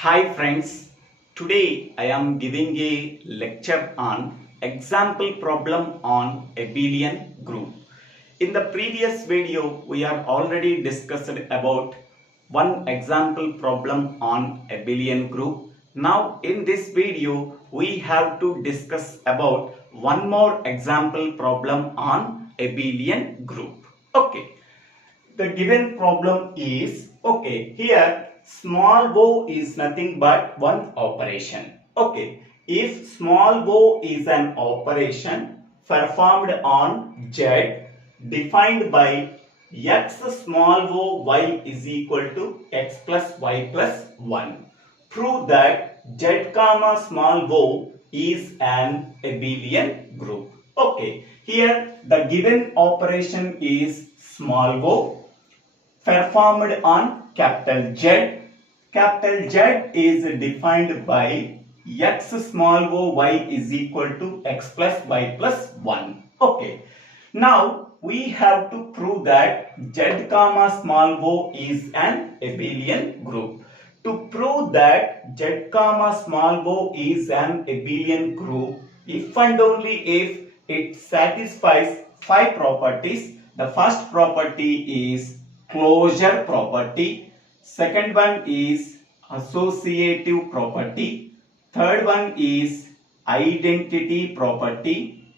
Hi friends, today I am giving a lecture on example problem on Abelian group. In the previous video, we have already discussed about one example problem on Abelian group. Now in this video, we have to discuss about one more example problem on Abelian group. Okay. The given problem is, okay, here small o is nothing but one operation. Okay, if small o is an operation performed on Z defined by x small o y is equal to x plus y plus 1. Prove that Z comma small o is an abelian group. Okay, here the given operation is small o performed on capital Z. Capital Z is defined by x small o y is equal to x plus y plus 1. Okay. Now we have to prove that Z comma small o is an abelian group. To prove that Z comma small o is an abelian group, if and only if it satisfies 5 properties. The first property is closure property, second one is associative property, third one is identity property,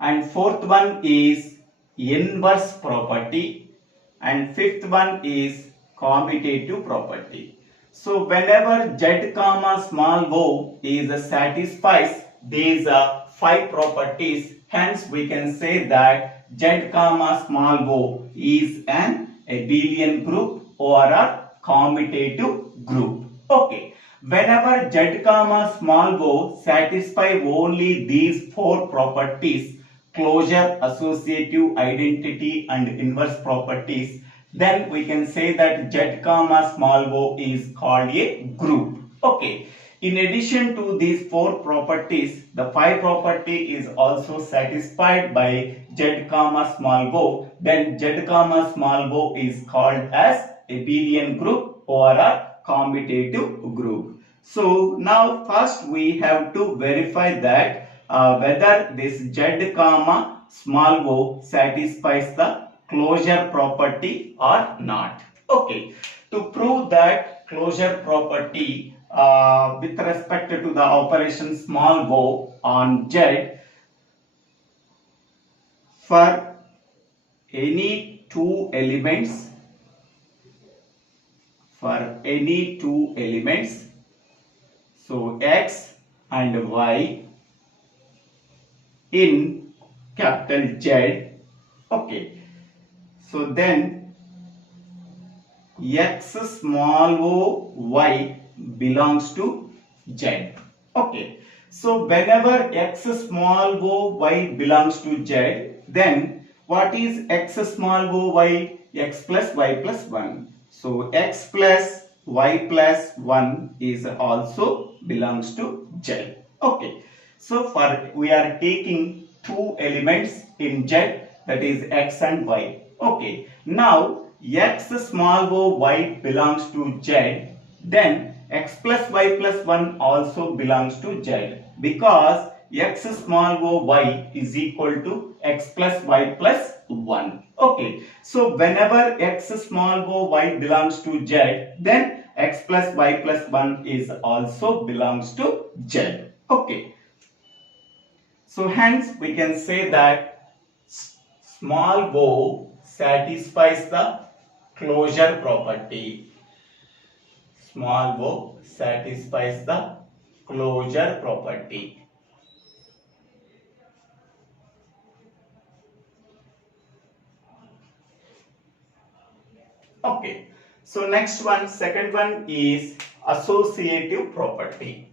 and fourth one is inverse property, and fifth one is commutative property. So whenever Z comma small o is satisfies these 5 properties, hence we can say that Z comma small o is an abelian group or a commutative group. Okay. Whenever Z comma small o satisfy only these 4 properties, closure, associative, identity and inverse properties, then we can say that Z comma small o is called a group. Okay. In addition to these 4 properties, the 5 property is also satisfied by Z comma small o. Then Z comma small o is called as abelian group or a commutative group. So now first we have to verify that whether this Z comma small o satisfies the closure property or not. Okay. To prove that closure property with respect to the operation small o on Z, for any two elements, so x and y in capital Z, okay, so then x small o y belongs to Z. Okay. So whenever x small o y belongs to Z, then what is x small o y? X plus y plus 1. So x plus y plus 1 is also belongs to Z. Okay. So for we are taking two elements in Z, that is x and y. Okay. Now x small o y belongs to Z, then x plus y plus 1 also belongs to Z, because x small o y is equal to x plus y plus 1. Okay. So whenever x small o y belongs to Z, then x plus y plus 1 is also belongs to Z. Okay. So hence we can say that small o satisfies the closure property. Small o satisfies the closure property. Okay. So next one, second one is associative property.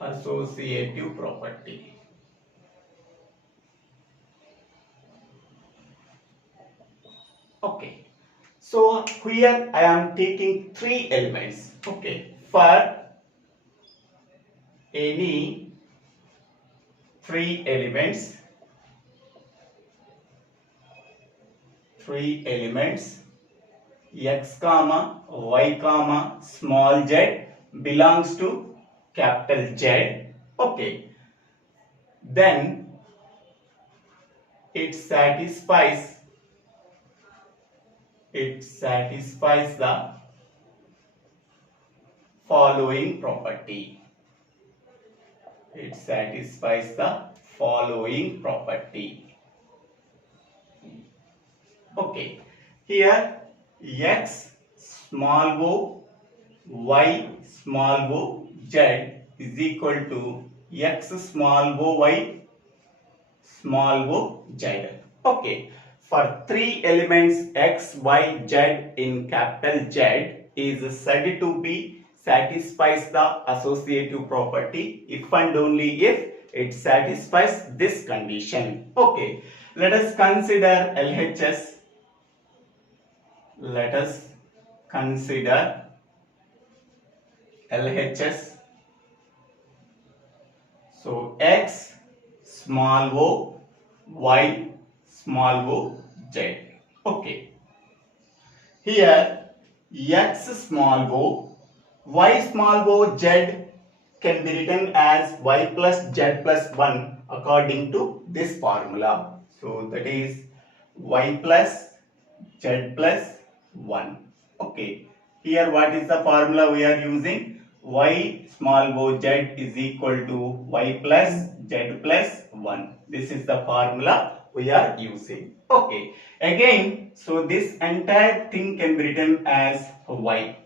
Associative property. Okay. So here I am taking 3 elements. Okay. For any 3 elements three elements x comma y comma small z belongs to capital Z. Okay, then it satisfies the following property. It satisfies the following property. Okay, here x small o y small o z is equal to x small o y small o z. Okay, for three elements x, y, z in capital Z is said to be satisfies the associative property if and only if it satisfies this condition. Okay, let us consider LHS. Let us consider LHS. So x small o y small o z. Okay, here x small o y small o z can be written as y plus z plus 1 according to this formula. So that is y plus z plus 1. Okay, here what is the formula we are using? Y small o z is equal to y plus z plus 1. This is the formula we are using. Okay, again, so this entire thing can be written as y.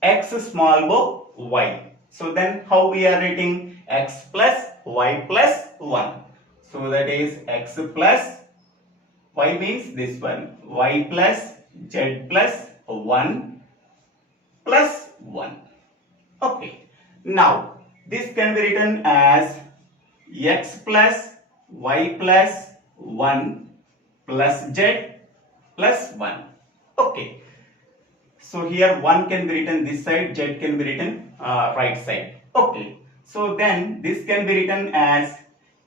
X small o y. So then how we are writing? X plus y plus 1. So that is x plus y means this one, y plus z plus 1 plus 1. Okay, now this can be written as x plus y plus 1 plus z plus 1. Okay, so here 1 can be written this side, z can be written right side. Okay, so then this can be written as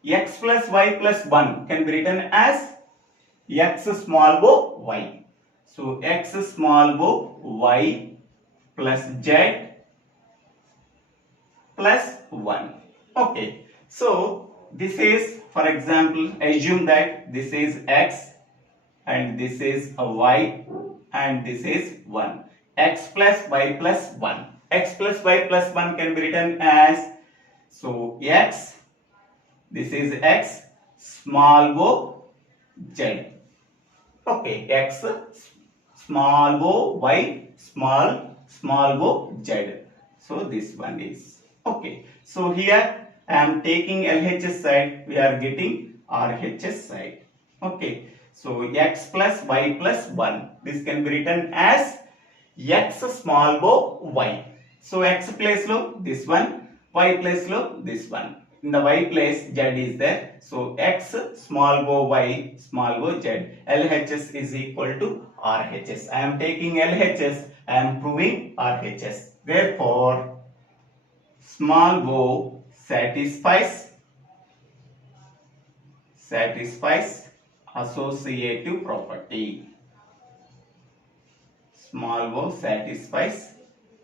x plus y plus 1 can be written as x small o y. So x small o y plus z plus 1. Okay, so this is, for example, assume that this is x and this is a y and this is 1. X plus y plus 1. X plus y plus 1 can be written as, so x, this is x small o z. Okay, x small o y small o z. So this one is okay. So here I am taking LHS side, we are getting RHS side. Okay, so x plus y plus 1. This can be written as x small o y. So x place lo this one, y place lo this one. In the y place z is there. So x small o y small o z. LHS is equal to RHS. I am taking LHS. I am proving RHS. Therefore, small o satisfies associative property. Small o satisfies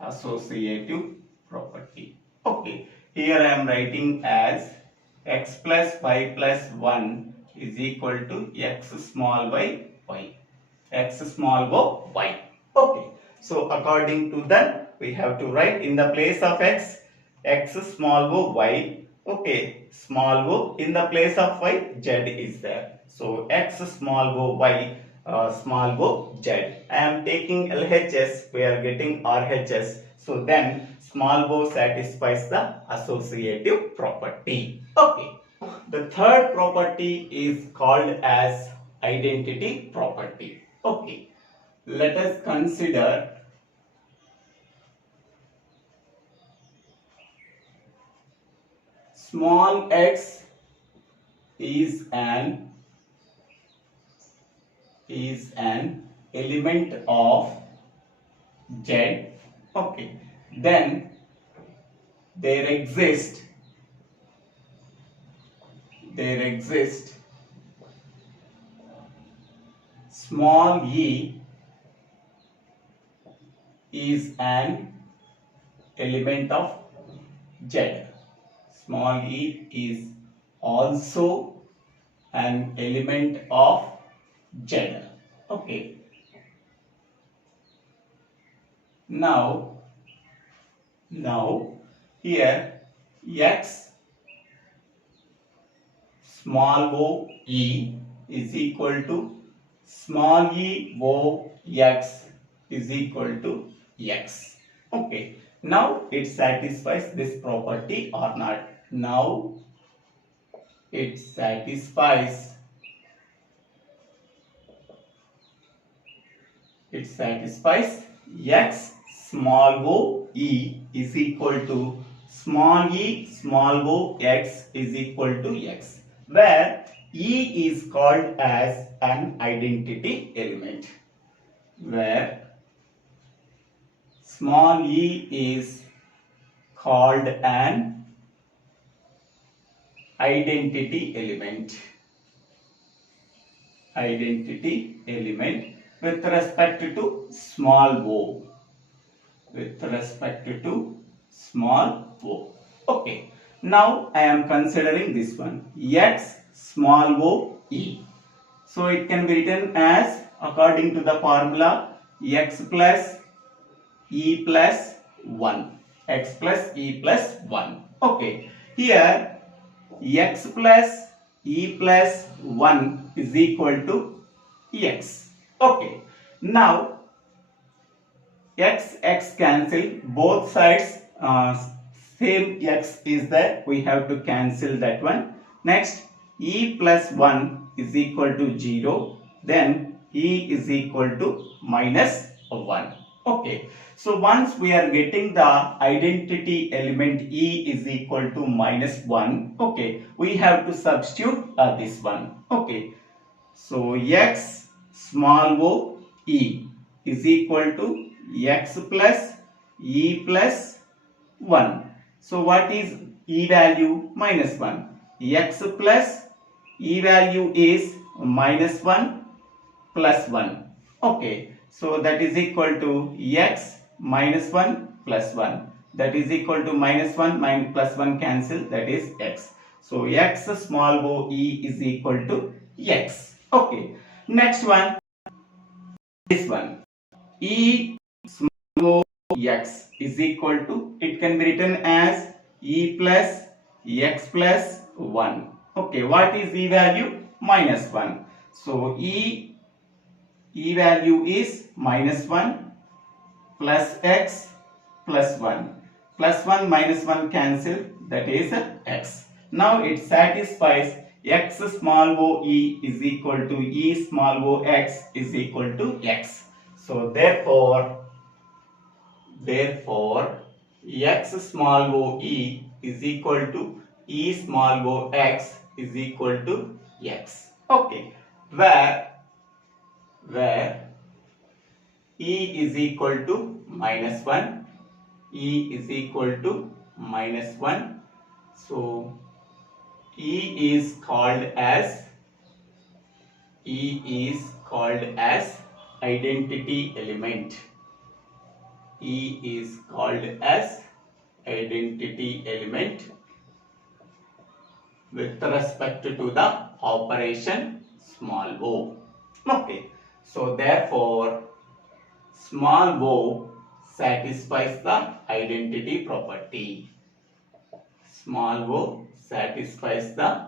associative property. Okay, here I am writing as x plus y plus 1 is equal to x small y y. X small o y. Okay, so according to that we have to write in the place of x, x small o y. Okay, small o in the place of y, z is there. So x small o y small o z. I am taking LHS, we are getting RHS. So then small o satisfies the associative property. Okay, the third property is called as identity property. Okay, let us consider small x is an element of Z. Okay, then there exist small e is an element of Z. Small e is also an element of Z. Okay. Now here x small o e is equal to small e o x is equal to x. Okay. Now it satisfies this property or not? Now it satisfies x small o e is equal to small e small o x is equal to x, where e is called as an identity element, where small e is called an identity element with respect to small o. Okay. Now I am considering this one, x small o e. So it can be written as, according to the formula, x plus e plus 1. X plus e plus 1. Okay. Here x plus e plus 1 is equal to x. Okay. Now x cancel, both sides same x is there, we have to cancel that one. Next, e plus 1 is equal to 0, then e is equal to minus 1. Okay, so once we are getting the identity element e is equal to minus 1, okay, we have to substitute this one. Okay, so x small o e is equal to x plus e plus 1. So what is e value? Minus 1. X plus e value is minus 1 plus 1. Okay. So that is equal to x minus 1 plus 1. That is equal to minus 1 plus 1 cancel. That is x. So x small o e is equal to x. Okay. Next one. This one. E small o x is equal to, it can be written as e plus x plus 1. Okay, what is e value? Minus 1. So e value is minus 1 plus x plus 1. Plus 1 minus 1 cancel, that is x. Now it satisfies x small o e is equal to e small o x is equal to x. So therefore x small o e is equal to e small o x is equal to x. Okay, where e is equal to minus 1, e is equal to minus 1. So e is called as identity element. E is called as identity element with respect to the operation small o. Okay, so therefore small o satisfies the identity property. Small o satisfies the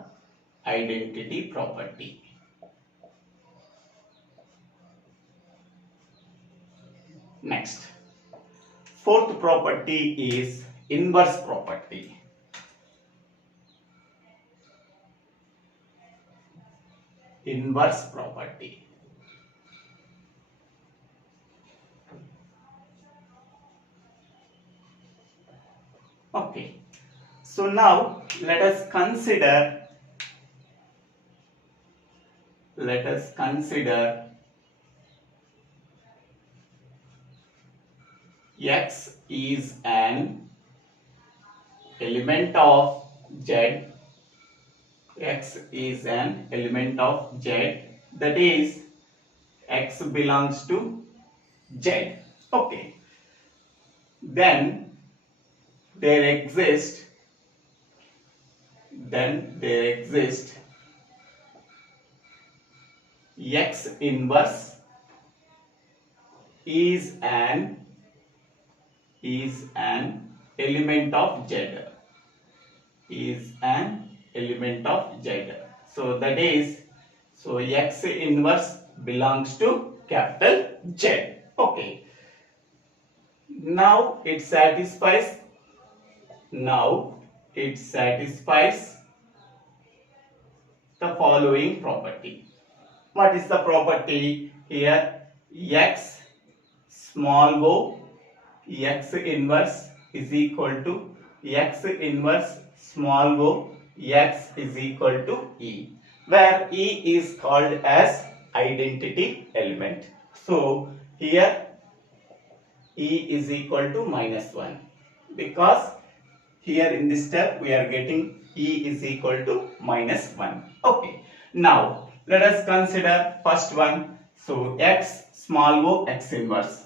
identity property. Next, fourth property is inverse property. Inverse property. Okay, so now let us consider x is an element of Z. X is an element of Z, that is x belongs to Z. Okay. Then there exists x inverse is an element of Z. So that is, so x inverse belongs to capital Z. Okay. Now it satisfies the following property. What is the property here? X small o x inverse is equal to x inverse small o x is equal to E, where E is called as identity element. So here E is equal to -1, because here in this step we are getting E is equal to -1. Okay. Now let us consider first one. So x small o x inverse.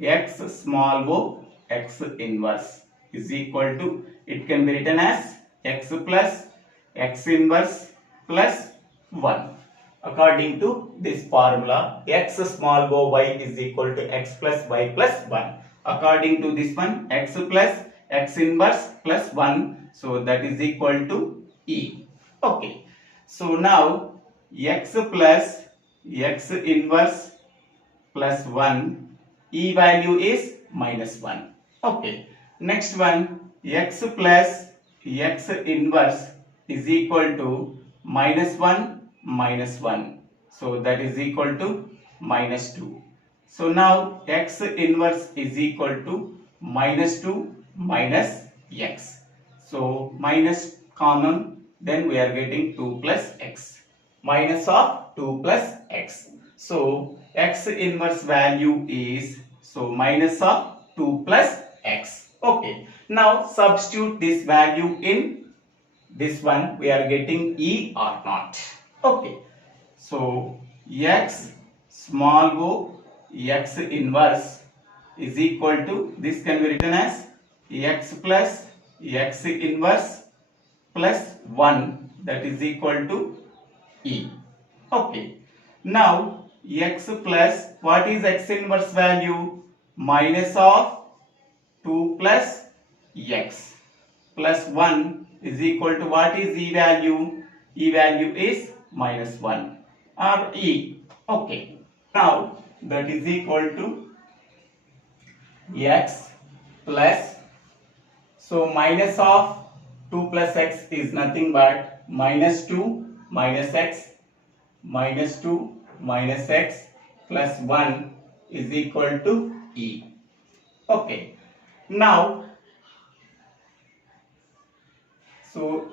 X small o x inverse is equal to, it can be written as x plus x inverse plus 1. According to this formula, x small o y is equal to x plus y plus 1. According to this one, x plus x inverse plus 1, so that is equal to E. Okay. So now x plus x inverse plus 1, E value is -1. Okay. Next one, x plus x inverse is equal to -1 -1. So that is equal to -2. So now x inverse is equal to -2 minus x. So minus common, then we are getting 2 plus x. Minus of 2 plus x. So x inverse value is, so minus of 2 plus x. Okay. Now substitute this value in this one, we are getting E or not. Okay. So x small o x inverse is equal to, this can be written as x plus x inverse plus 1, that is equal to E. Okay. Now x plus, what is x inverse value? Minus of 2 plus x plus 1 is equal to, what is E value? E value is -1 or E. Okay. Now that is equal to x plus, so minus of 2 plus x is nothing but -2 minus x, -2 minus x plus 1 is equal to E. Okay. Now, so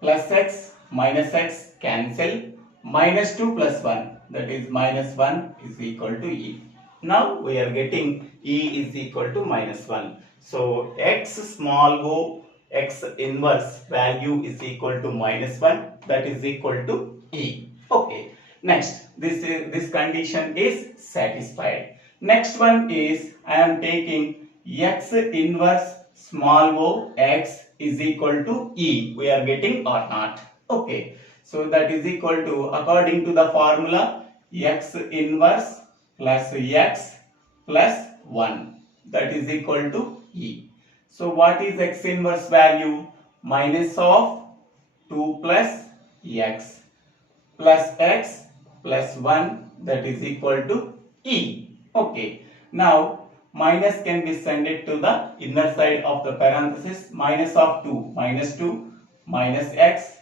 plus x minus x cancel, -2 plus 1, that is -1 is equal to E. Now we are getting E is equal to -1. So x small o x inverse value is equal to -1, that is equal to E. Okay. Next, this condition is satisfied. Next one is, I am taking x inverse small o x is equal to E. We are getting or not. Okay. So that is equal to, according to the formula, x inverse plus x plus 1, that is equal to E. So what is x inverse value? Minus of 2 plus x plus x plus 1, that is equal to E. Okay. Now minus can be sent to the inner side of the parenthesis. Minus of 2 minus x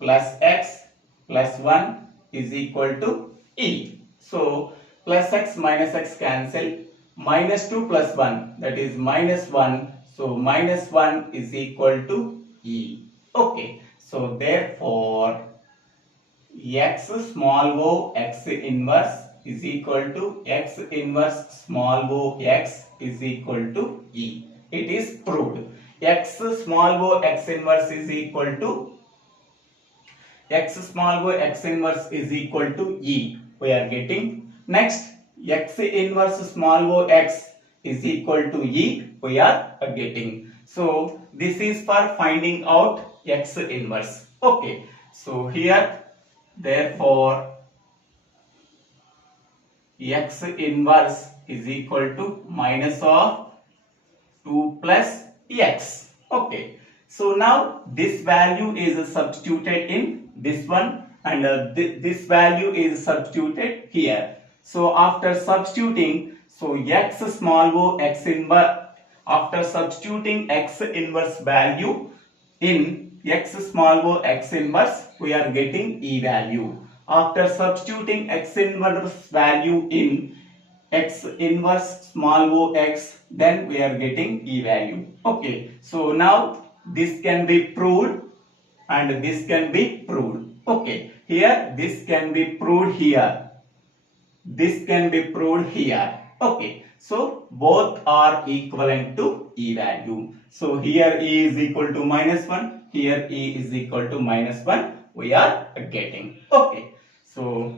plus 1 is equal to E. So plus x minus x cancel, -2 plus 1, that is -1, so -1 is equal to E. Okay. So therefore x small o x inverse is equal to x inverse small o x is equal to E. It is proved. X small o x inverse is equal to x small o x inverse is equal to E. We are getting. Next, x inverse small o x is equal to E. We are getting. So this is for finding out x inverse. Okay. So here, therefore, x inverse is equal to minus of 2 plus x. Okay. So now this value is substituted in this one, and this value is substituted here. So after substituting, so x small o x inverse, after substituting x inverse value in x small o x inverse, we are getting E value. After substituting x inverse value in x inverse small o x, then we are getting E value. Okay, so now this can be proved and this can be proved. Okay, here this can be proved here. This can be proved here. Okay, so both are equivalent to E value. So here E is equal to minus 1, here E is equal to minus 1, we are getting. Okay, so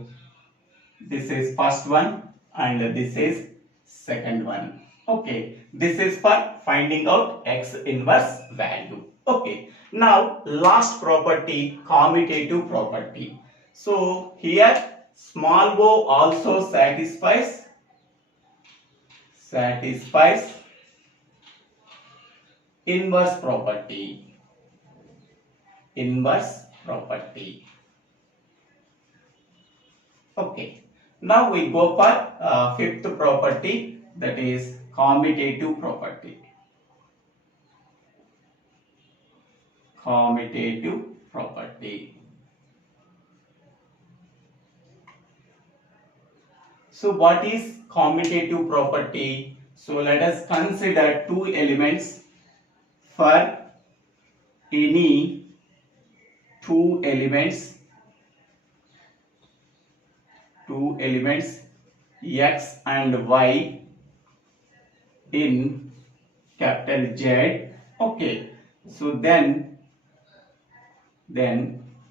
this is first one and this is second one. Okay, this is for finding out x inverse value. Okay, now last property, commutative property. So here small o also satisfies inverse property. Inverse property. Okay. Now we go for fifth property, that is commutative property. Commutative property. So what is commutative property? So let us consider two elements. For any two elements x and y in capital Z. Okay, so then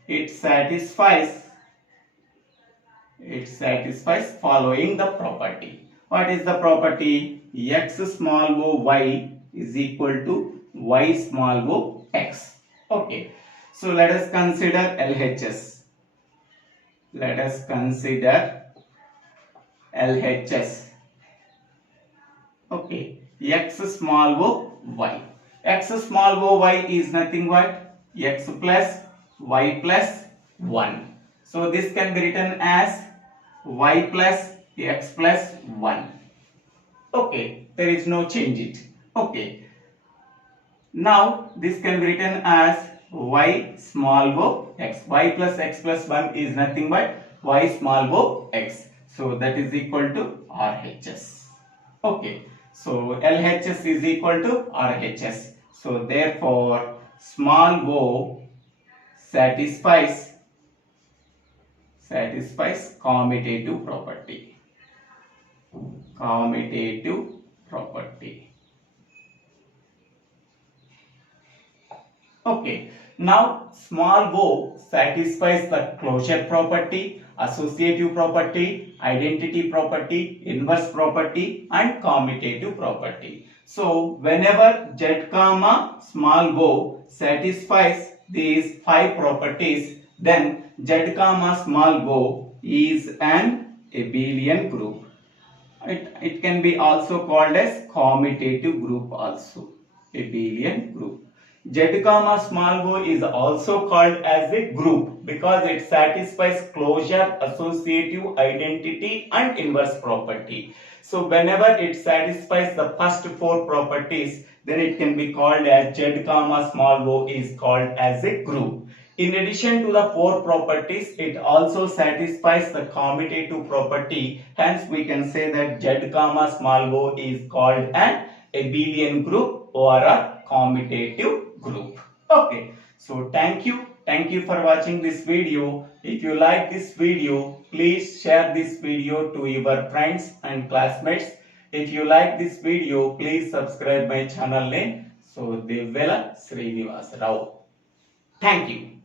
it satisfies following the property. What is the property? X small o y is equal to y small o x. Okay, so let us consider LHS. Let us consider LHS. Okay, x small o y. X small o y is nothing but x plus y plus 1. So this can be written as y plus x plus 1. Okay, there is no change it. Okay, now this can be written as y small o x. Y plus x plus 1 is nothing but y small o x. So that is equal to RHS. Okay, so LHS is equal to RHS. So therefore small o satisfies commutative property. Commutative property. Okay, now small o satisfies the closure property, associative property, identity property, inverse property and commutative property. So whenever Z comma small o satisfies these 5 properties, then Z comma small o is an abelian group. It can be also called as commutative group also, abelian group. Z comma small o is also called as a group because it satisfies closure, associative, identity and inverse property. So whenever it satisfies the first 4 properties, then it can be called as Z comma small o is called as a group. In addition to the 4 properties, it also satisfies the commutative property. Hence we can say that Z comma small o is called an abelian group or a commutative group. Okay, so thank you for watching this video. If you like this video, please share this video to your friends and classmates. If you like this video, please subscribe my channel name. So DIVVELA Srinivasa Rao. Thank you.